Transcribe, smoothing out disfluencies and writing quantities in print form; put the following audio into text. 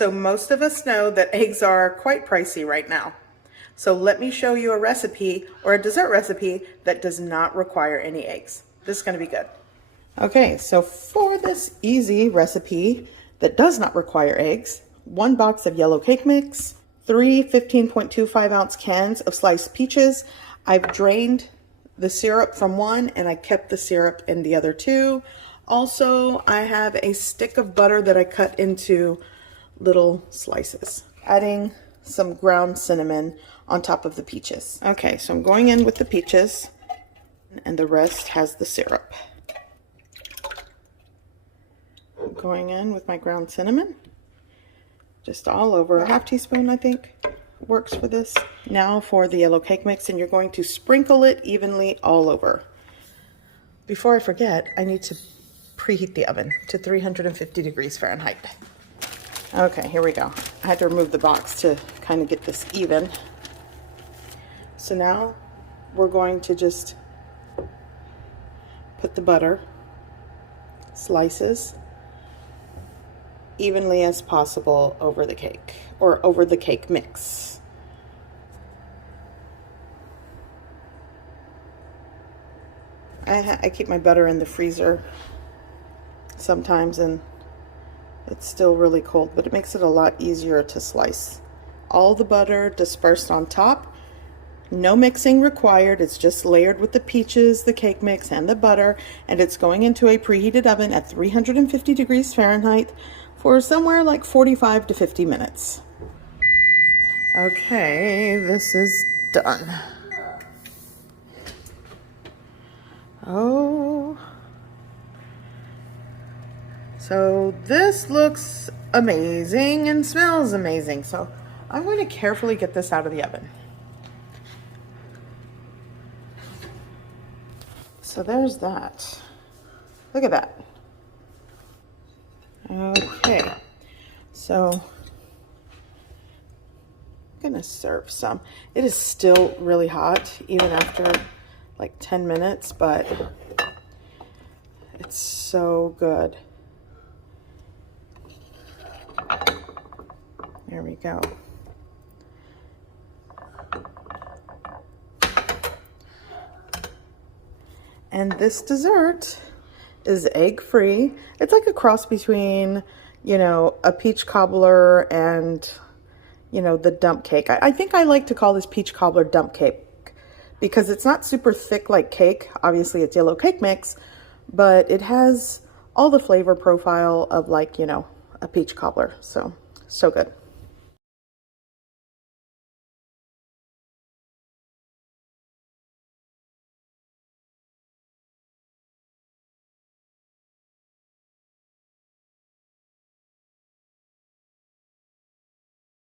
So most of us know that eggs are quite pricey right now. So let me show you a recipe or a dessert recipe that does not require any eggs. This is going to be good. Okay, so for this easy recipe that does not require eggs, 1 box of yellow cake mix, 3 15.25 ounce cans of sliced peaches. I've drained the syrup from one and I kept the syrup in the other 2. Also, I have a stick of butter that I cut into little slices. Adding some ground cinnamon on top of the peaches. Okay, so I'm going in with the peaches and the rest has the syrup. I'm going in with my ground cinnamon, just all over. A half teaspoon, I think, works for this. Now for the yellow cake mix, and you're going to sprinkle it evenly all over. Before I forget, I need to preheat the oven to 350 degrees Fahrenheit. Okay, here we go. I had to remove the box to kind of get this even. So now we're going to just put the butter slices evenly as possible over the cake, or over the cake mix. I keep my butter in the freezer sometimes and it's still really cold, but it makes it a lot easier to slice. All the butter dispersed on top. No mixing required. It's just layered with the peaches, the cake mix, and the butter, and it's going into a preheated oven at 350 degrees Fahrenheit for somewhere like 45 to 50 minutes. Okay, this is done. Oh, so this looks amazing and smells amazing. So I'm going to carefully get this out of the oven. So there's that. Look at that. Okay, so I'm gonna serve some. It is still really hot, even after like 10 minutes, but it's so good. There we go. And this dessert is egg-free. It's like a cross between, you know, a peach cobbler and, you know, the dump cake. I think I like to call this peach cobbler dump cake because it's not super thick like cake. Obviously, it's yellow cake mix, but it has all the flavor profile of, like, you know, a peach cobbler. So good.